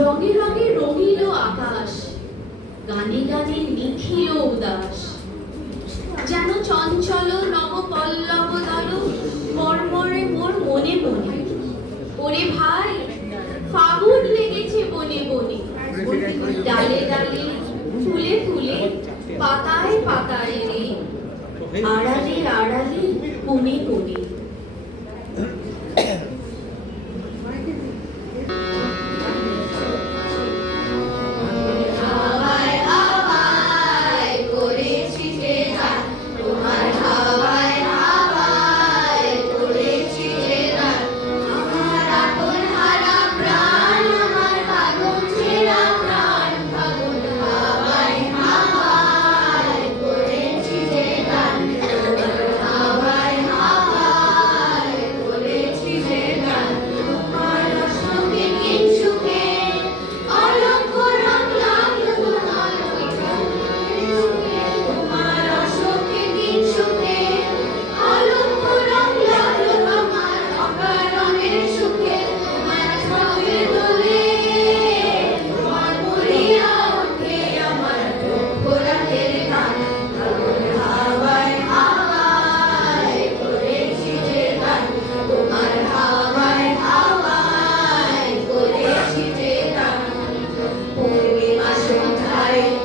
রঙে রঙে রঙিল আকাশ, গানে গানে নিখিল উদাস, যেন চঞ্চল নব পল্লব দল মর্মরে মোর মনে মনে। ওরে ভাই, ফাগুন লেগেছে বনে বনে, ডালে ডালে ফুলে ফুলে পাতায় পাতায় রে, আড়ালে আড়ালে কোণে কোণে।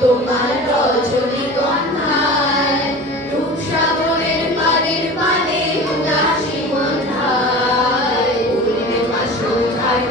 তোমার রজনীগন্ধায় রূপসাগরের পাড়ের পানে উদাসী মন্ধায় পূর্ণিমা সন্ধ্যায়